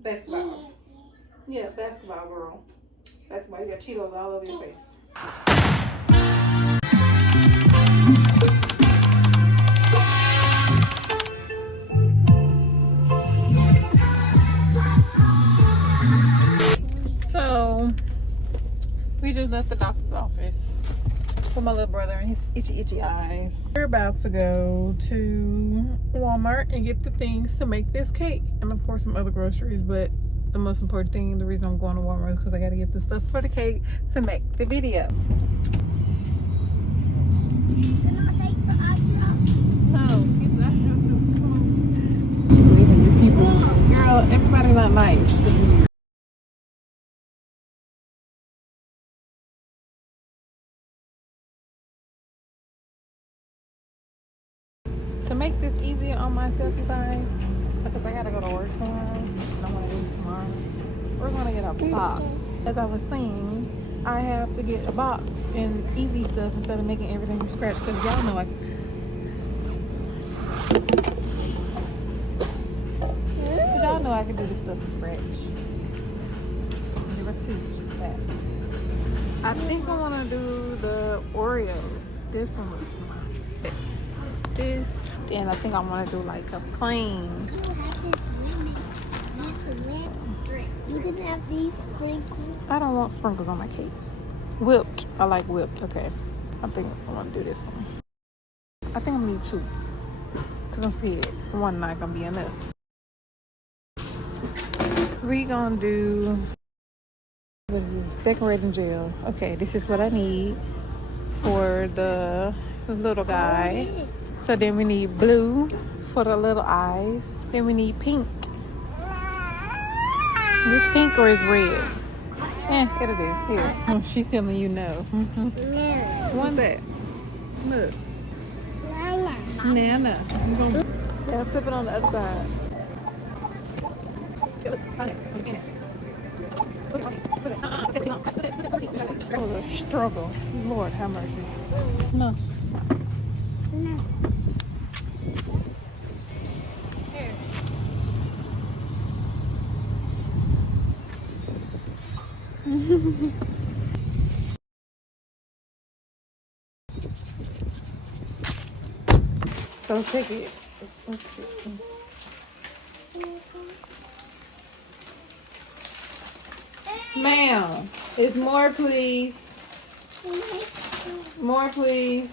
Basketball. Yeah, basketball girl. Basketball. You got Cheetos all over your face. So we just left the doctor's office for my little brother and his itchy eyes. We're about to go to Walmart and get the things to make this cake, and of course some other groceries, but the most important thing, the reason I'm going to Walmart is because I got to get the stuff for the cake to make the video. No, people. Girl, everybody not nice. To make this easier on myself, you guys, because I gotta go to work tomorrow, and I want to leave tomorrow, we're gonna get a box. As I was saying, I have to get a box and easy stuff instead of making everything from scratch, because y'all know I can do this stuff from scratch. Number 2, just that. I think I want to do the Oreo. This one looks nice. This, and I think I want to do like a plain. You can have these sprinkles. I don't want sprinkles on my cake. Whipped. I like whipped. Okay. I think I want to do this one. I think I'm gonna need 2. Because I'm scared. One not gonna be enough. We gonna do, what is this? Decorating gel. Okay, this is what I need for the little guy. So then we need blue for the little eyes. Then we need pink. Is this pink or is red? It'll do. Here. Oh, she's telling you no. One that. Look. Nana. Yeah, flip it on the other side. Oh, the struggle. Lord have mercy. No. No. Here. So take it. Ma'am, it's more, please. More, please.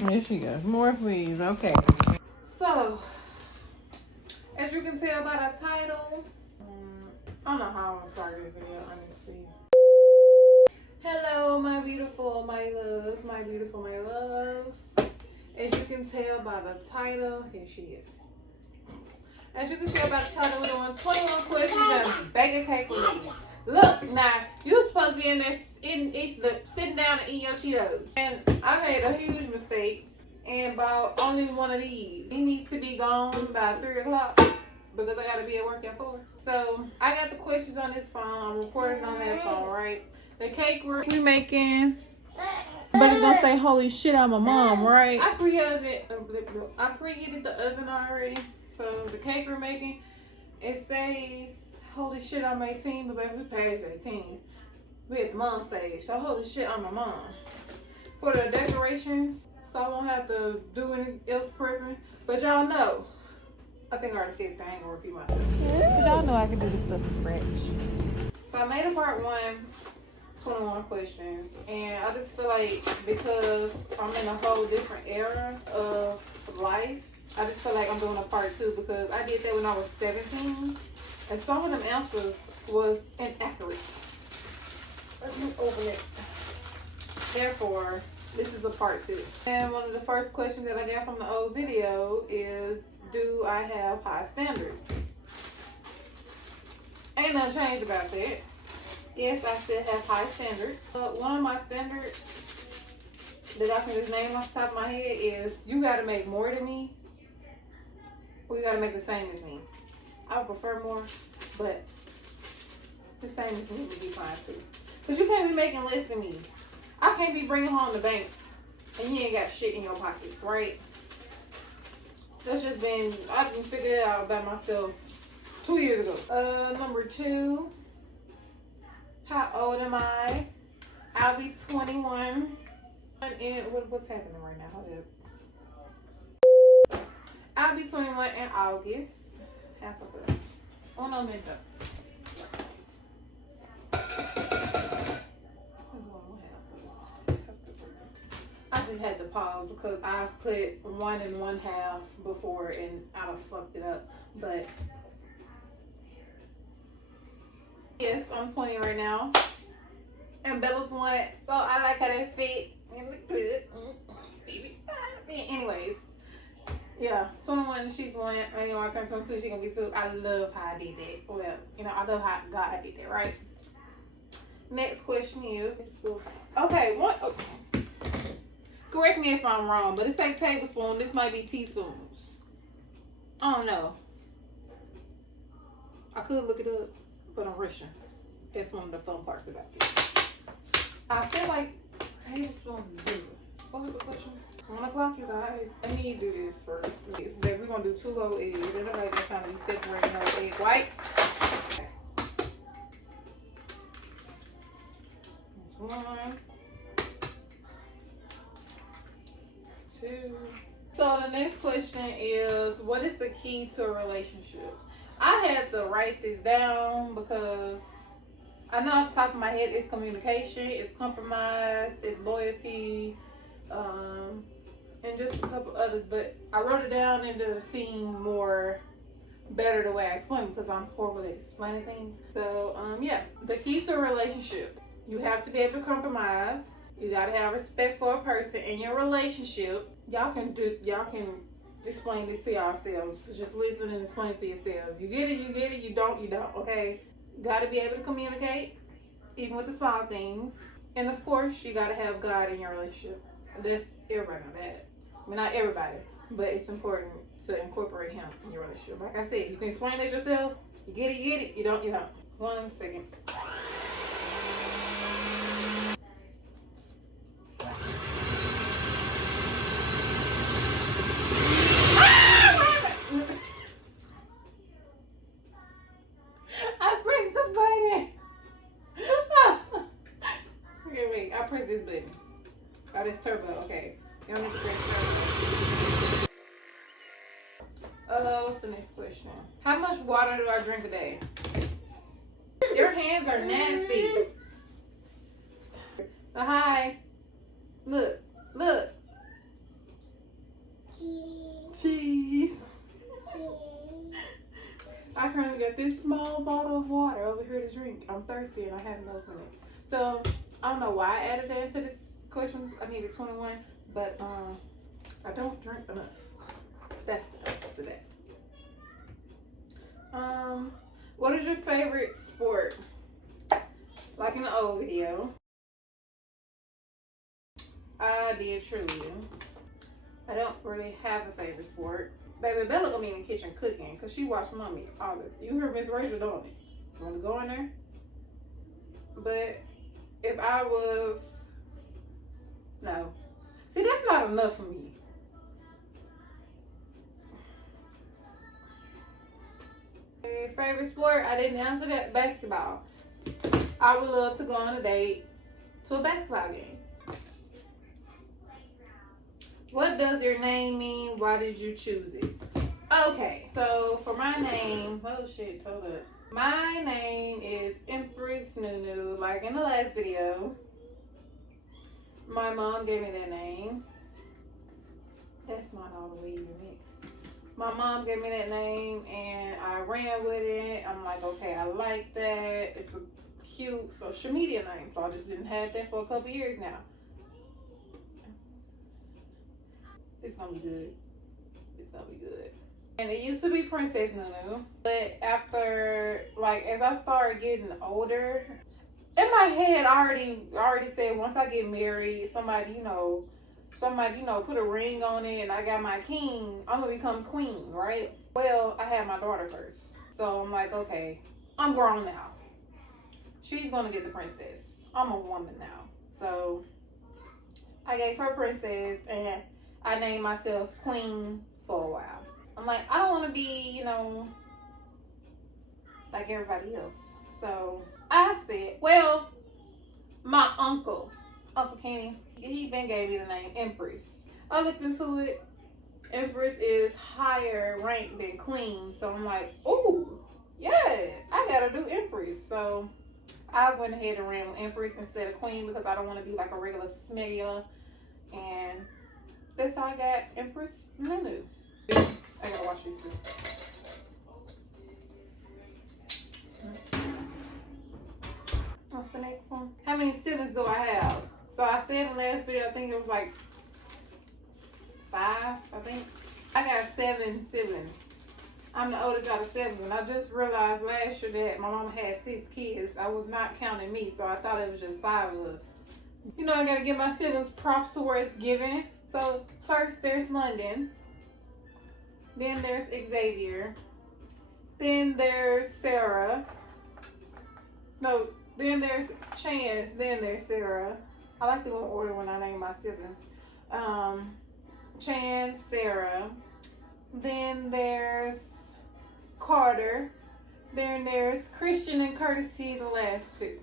There she goes. More, please. Okay. So, as you can tell by the title, I don't know how I'm gonna start this video, honestly. Hello, my beautiful, my loves, my beautiful, my loves. As you can tell by the title, here she is. As you can tell by the title, we're doing 21 questions and bake a cake with me. Look, now, you're supposed to be in there sitting down and eating your Cheetos. And I made a huge mistake and bought only one of these. He needs to be gone by 3 o'clock because I got to be at work at 4. So, I got the questions on this phone. I'm recording on that phone, right? The cake we making, but it's gonna say "Holy shit, I'm a mom," right? I preheated the oven already. So the cake we're making, it says "Holy shit, I'm 18," but baby, we passed 18. We at the mom stage, so holy shit, I'm a mom. For the decorations, so I won't have to do anything else prepping. But y'all know, I think I already said it. I ain't gonna repeat myself. But y'all know I can do this stuff from scratch. So I made a part 1. 21 questions, and I just feel like because I'm in a whole different era of life, I just feel like I'm doing a part 2 because I did that when I was 17 and some of them answers was inaccurate. Let me open it. Therefore, this is a part 2. And one of the first questions that I got from the old video is, do I have high standards? Ain't nothing changed about that. Yes, I still have high standards. One of my standards that I can just name off the top of my head is you got to make more than me, or you got to make the same as me. I would prefer more, but the same as me would be fine too. Because you can't be making less than me. I can't be bringing home the bank and you ain't got shit in your pockets, right? That's just been, I didn't figure it out by myself 2 years ago. Number 2. How old am I? I'll be 21. And what's happening right now? Hold up. I'll be 21 in August. Half of it. Oh no, minute. I just had to pause because I've put 1 1/2 before and I done fucked it up. But yes, I'm 20 right now. And Bella's 1, so I like how they fit in the clip. Anyways, yeah, 21, she's 1. And I turned 22, she gonna be 2. I love how I did that. Well, I love how God did that, right? Next question is, okay, what? Oh, correct me if I'm wrong, but it's like tablespoon. This might be teaspoons. I don't know. I could look it up, but I'm rushing. That's one of the fun parts about this. I feel like tablespoons is good. What was the question? 1 o'clock, you guys. Let me do this first. We're gonna do 2 whole eggs. Everybody's trying to be separating those egg whites. That's 1, 2. So the next question is, what is the key to a relationship? I had to write this down because I know off the top of my head it's communication, it's compromise, it's loyalty, and just a couple others. But I wrote it down and it seemed more better the way I explain it because I'm horrible at explaining things. So yeah, the key to a relationship: you have to be able to compromise. You gotta have respect for a person in your relationship. Y'all can explain this to yourselves. Just listen and explain to yourselves. You get it, you get it. You don't, okay? Gotta be able to communicate, even with the small things. And of course, you gotta have God in your relationship. That's everybody know that. I mean, not everybody, but it's important to incorporate Him in your relationship. Like I said, you can explain it yourself. You get it, you don't, you don't. 1 second. This button. Oh, this turbo. Okay. You don't need to press turbo. What's the next question? How much water do I drink a day? Your hands are nasty. Hi. Look. Cheese. I currently got this small bottle of water over here to drink. I'm thirsty and I haven't opened it. So I don't know why I added that into this questions. I needed 21, but I don't drink enough. That's the answer to that. What is your favorite sport? Like in the old video, I did cheerleading. I don't really have a favorite sport. Baby Bella gonna be in the kitchen cooking because she watched mommy all of it. You heard Miss Rachel doing it. You wanna go in there? But if I was, no. See, that's not enough for me. Favorite sport? I didn't answer that. Basketball. I would love to go on a date to a basketball game. What does your name mean? Why did you choose it? Okay, so for my name, oh shit, hold up. My name is Empress Nunu, like in the last video. My mom gave me that name. That's not all the way you mix. My mom gave me that name and I ran with it. I'm like, okay, I like that. It's a cute social media name. So I just didn't have that for a couple years now. It's gonna be good. It's gonna be good. And it used to be Princess Nunu, but after, like, as I started getting older, in my head, I already said once I get married, somebody, put a ring on it, and I got my king, I'm gonna become queen, right? Well, I had my daughter first, so I'm like, okay, I'm grown now. She's gonna get the princess. I'm a woman now, so I gave her princess, and I named myself Queen for a while. I'm like, I don't want to be, you know, like everybody else. So I said, well, my Uncle Kenny, he even gave me the name Empress. I looked into it. Empress is higher ranked than Queen. So I'm like, ooh, yeah, I gotta do Empress. So I went ahead and ran with Empress instead of Queen because I don't want to be like a regular Smegula. And that's how I got Empress Menu. I gotta wash these too. What's the next one? How many siblings do I have? So I said in the last video, I think it was like 5, I think. I got 7 siblings. I'm the oldest out of 7. And I just realized last year that my mama had 6 kids. I was not counting me, so I thought it was just 5 of us. You know, I gotta give my siblings props to where it's given. So first there's London. Then there's Xavier. Then there's Sarah. No, then there's Chance. Then there's Sarah. I like to go in order when I name my siblings. Chance, Sarah. Then there's Carter. Then there's Christian and Courtesy, the last 2.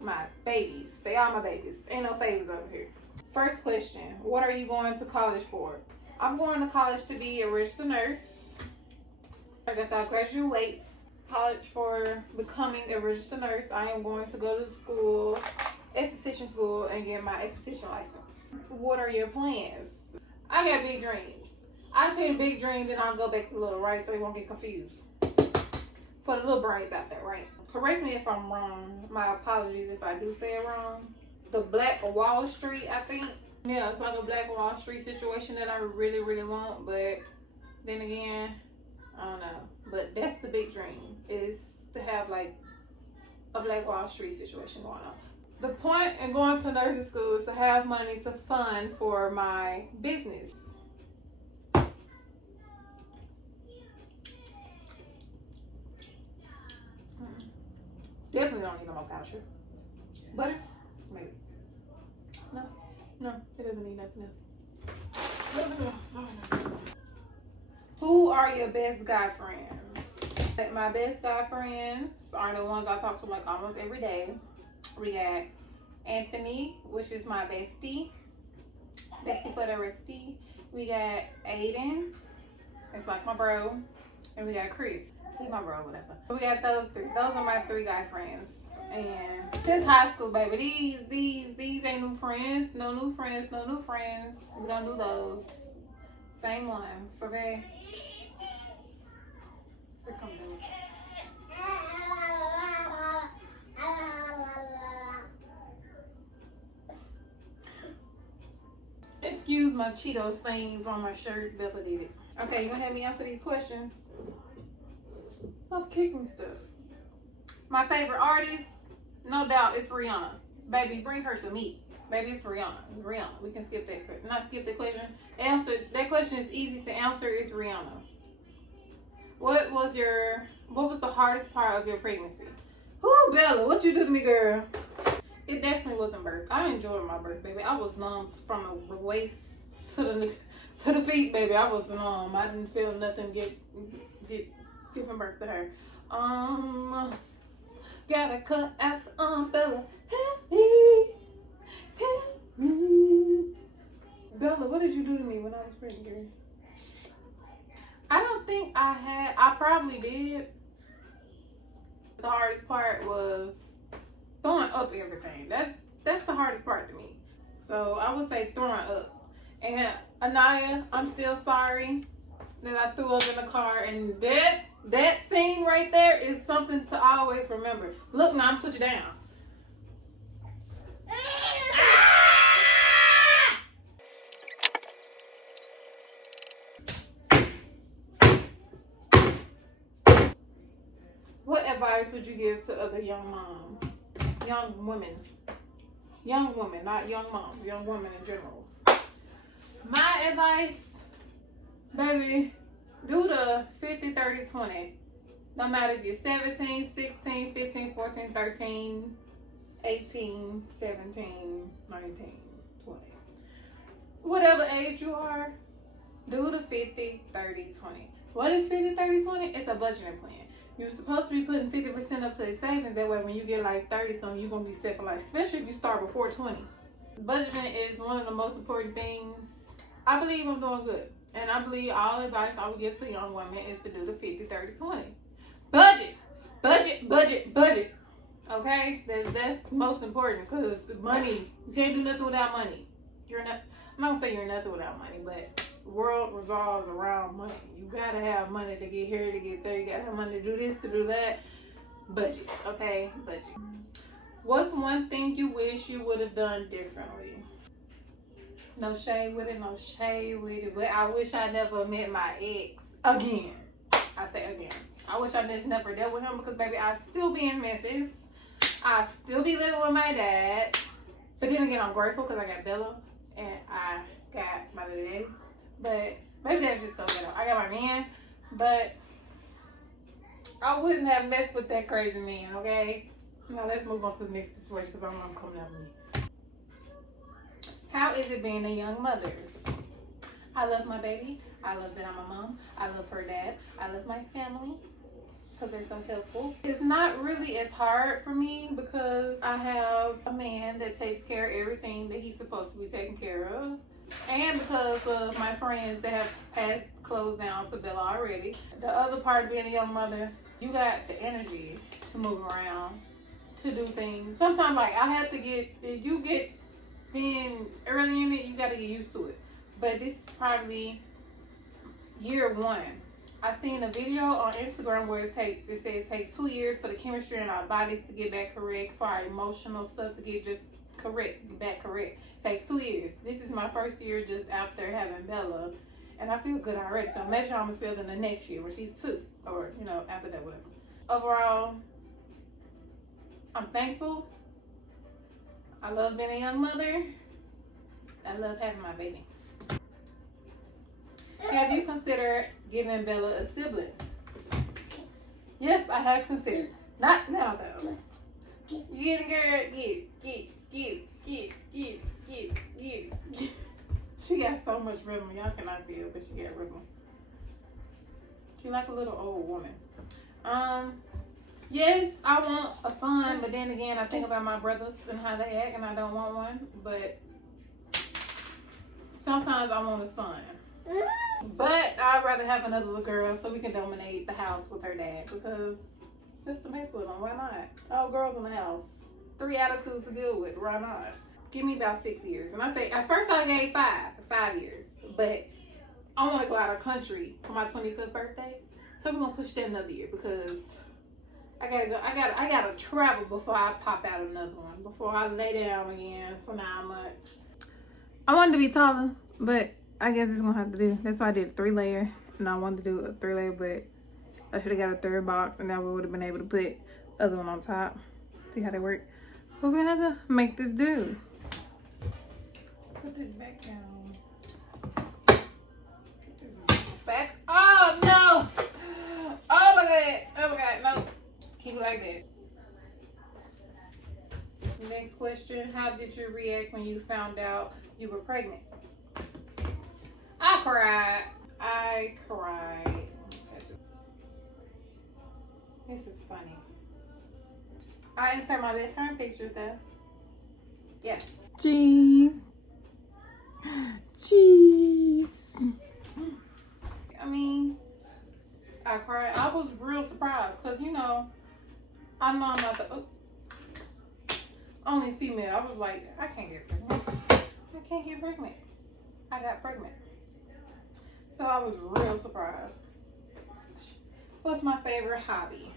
My babies. They are my babies. Ain't no favors over here. First question. What are you going to college for? I'm going to college to be a registered nurse. As I graduate college for becoming a registered nurse, I am going to go to school, esthetician school, and get my esthetician license. What are your plans? I got big dreams. I say big dreams, then I'll go back to little, right? So they won't get confused. For the little brains out there, right? Correct me if I'm wrong. My apologies if I do say it wrong. The Black Wall Street, I think. Yeah, it's like a Black Wall Street situation that I really, really want. But then again, I don't know. But that's the big dream, is to have like a Black Wall Street situation going on. The point in going to nursing school is to have money to fund for my business. Definitely don't need no more powder sugar. Butter? Maybe. No, it doesn't need nothing else. Who are your best guy friends? My best guy friends are the ones I talk to like almost every day. We got Anthony, which is my bestie for the restie. We got Aiden, it's like my bro, and we got Chris, he's my bro, whatever. We got those 3. Those are my 3 guy friends. And since high school, baby, these ain't new friends. No new friends, no new friends. We don't do those. Same ones, okay? Here come Billy. Excuse my Cheeto stains on my shirt. Bella did it. Okay, you gonna have me answer these questions? Stop kicking stuff. My favorite artist, no doubt, is Rihanna. Baby, bring her to me. Baby, it's Rihanna. It's Rihanna. We can skip that question. Not skip that question. Answer. That question is easy to answer. It's Rihanna. What was the hardest part of your pregnancy? Whoo, Bella, what you do to me, girl? It definitely wasn't birth. I enjoyed my birth, baby. I was numb from the waist to the feet, baby. I was numb. I didn't feel nothing giving birth to her. Gotta cut out the umbrella. Help me. Bella, what did you do to me when I was pregnant, girl? I don't think I probably did. The hardest part was throwing up everything. That's the hardest part to me. So I would say throwing up. And Anaya, I'm still sorry that I threw up in the car, and that scene right there is something to always remember. Look, now I'm put you down. What advice would you give to other young women, not young moms, young women in general? My advice, baby, do the 50, 30, 20. No matter if you're 17, 16, 15, 14, 13, 18, 17, 19, 20. Whatever age you are, Do the 50, 30, 20. What is 50, 30, 20? It's a budgeting plan. You're supposed to be putting 50% up to the savings. That way when you get like 30 something, you're going to be set for life. Especially if you start before 20. Budgeting is one of the most important things. I believe I'm doing good. And I believe all advice I would give to young women is to do the 50, 30, 20. Budget. Budget, budget, budget. Okay? That's most important because money, you can't do nothing without money. I'm not going to say you're nothing without money, but the world revolves around money. You got to have money to get here, to get there. You got to have money to do this, to do that. Budget. Okay? Budget. What's one thing you wish you would have done differently? No shade with it, no shade with it. But I wish I never met my ex again. I say again. I wish I just never dealt with him because, baby, I'd still be in Memphis. I'd still be living with my dad. But then again, I'm grateful because I got Bella and I got my little daddy. But maybe that's just so ghetto. I got my man, but I wouldn't have messed with that crazy man, okay? Now let's move on to the next situation because I don't know I'm coming out of me. How is it being a young mother? I love my baby. I love that I'm a mom. I love her dad. I love my family because they're so helpful. It's not really as hard for me because I have a man that takes care of everything that he's supposed to be taken care of. And because of my friends that have passed clothes down to Bella already. The other part of being a young mother, you got the energy to move around, to do things. Sometimes, like, I have to if you get being early in it, you got to get used to it. But this is probably year one. I seen a video on Instagram where it said it takes 2 years for the chemistry in our bodies to get back correct, for our emotional stuff to get just back correct. It takes 2 years. This is my first year just after having Bella, and I feel good already. So imagine how I'm gonna feel in the next year when she's 2, or after that, whatever. Overall, I'm thankful. I love being a young mother. I love having my baby. Have you considered giving Bella a sibling? Yes, I have considered. Not now though. You get it, girl. Get it. She got so much rhythm. Y'all cannot see it, but she got rhythm. She like a little old woman. Yes, I want a son, but then again, I think about my brothers and how they act, and I don't want one. But sometimes I want a son. But I'd rather have another little girl so we can dominate the house with her dad, because just to mess with them, why not? All girls in the house. 3 attitudes to deal with, why not? Give me about 6 years. And I say, at first I gave 5 years, but I want to go out of country for my 25th birthday. So we're going to push that another year because I gotta travel before I pop out another one, before I lay down again for 9 months. I wanted to be taller, but I guess it's gonna have to do. That's why I did a 3-layer, and I wanted to do a 3-layer, but I should have got a 3rd box, and now we would have been able to put the other one on top. See how they work? But we have to make this do. Put this back down. Put this back. Oh no! Oh my god! Oh my god! No. Keep it like that. Next question. How did you react when you found out you were pregnant? I cried. This is funny. I insert my best friend pictures though. Yeah. Jeez. I mean, I cried. I was real surprised because, I know I'm not the only female. I was like, I can't get pregnant. I got pregnant. So I was real surprised. What's my favorite hobby?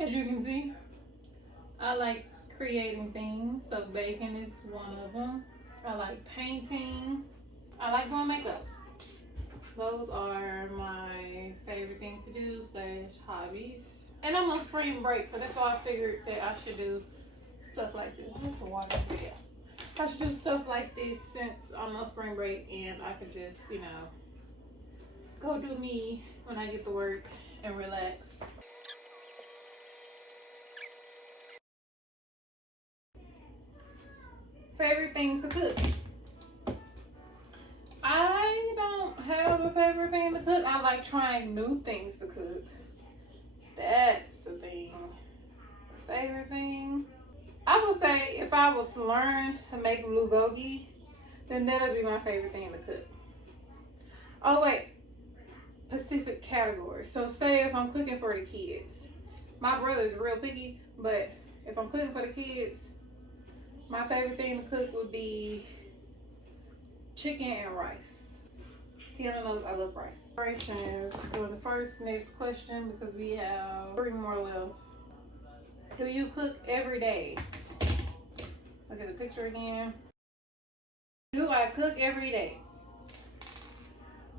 As you can see, I like creating things. So baking is one of them. I like painting. I like doing makeup. Those are my favorite things to do / hobbies. And I'm on spring break, so that's why I figured that I should do stuff like this. Just some water for you. I should do stuff like this since I'm on spring break and I could just, go do me when I get to work and relax. Favorite thing to cook? I don't have a favorite thing to cook. I like trying new things to cook. That's the thing. Favorite thing? I would say if I was to learn to make bulgogi, then that'll be my favorite thing to cook. Oh wait, specific category. So say if I'm cooking for the kids. My brother is real picky, but if I'm cooking for the kids, my favorite thing to cook would be chicken and rice. Tiana knows I love rice. Rice is doing the next question because we have 3 more left. Do you cook every day? Look at the picture again. Do I cook every day?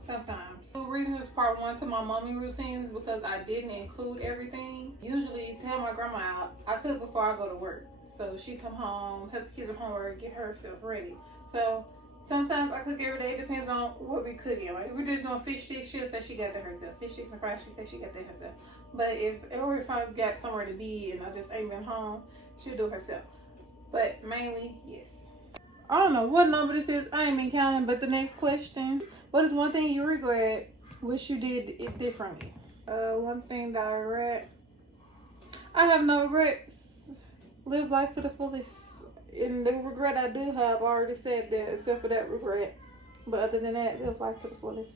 Sometimes. The reason is part 1 to my mommy routines because I didn't include everything. Usually tell my grandma out. I cook before I go to work. So she come home, help the kids with homework, get herself ready. So sometimes I cook every day. It depends on what we cooking. Like if we're just doing fish sticks, she'll say she got that herself. Fish sticks and fries, she said she got that herself. But if I got somewhere to be and I just ain't been home, she'll do it herself. But mainly, yes. I don't know what number this is. I ain't been counting. But the next question: what is one thing you regret? Wish you did it differently. One thing that I regret. I have no regrets. Live life to the fullest. And the regret I do have, I already said that, except for that regret. But other than that, live life to the fullest.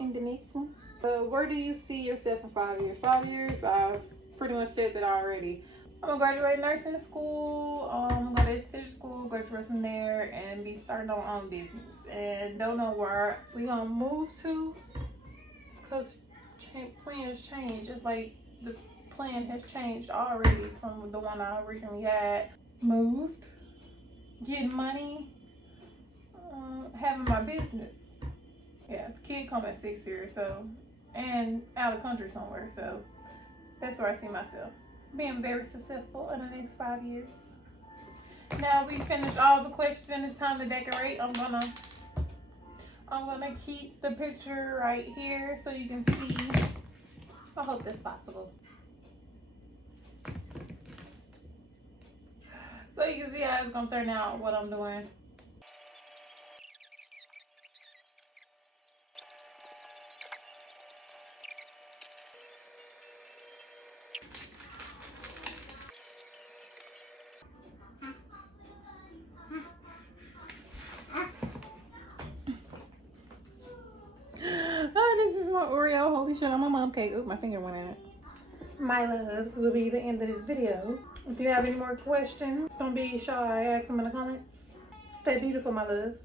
And the next one. Where do you see yourself in 5 years? 5 years, I've pretty much said that already. I'm gonna graduate nursing school, go to stitch school, graduate from there, and be starting our own business. And don't know where we gonna move to, because plans change. It's like the plan has changed already from the one I originally had. Moved, getting money, having my business. Yeah, the kid come at 6 years, so, and out of country somewhere, so that's where I see myself being very successful in the next 5 years. Now we finished all the questions. It's time to decorate. I'm gonna keep the picture right here so you can see. I hope that's possible. So you can see how it's gonna turn out, what I'm doing. Oh, this is my Oreo. Holy shit, on my mom cake. Oop, my finger went out. My loves will be the end of this video. If you have any more questions, don't be shy. Ask them in the comments. Stay beautiful, my loves.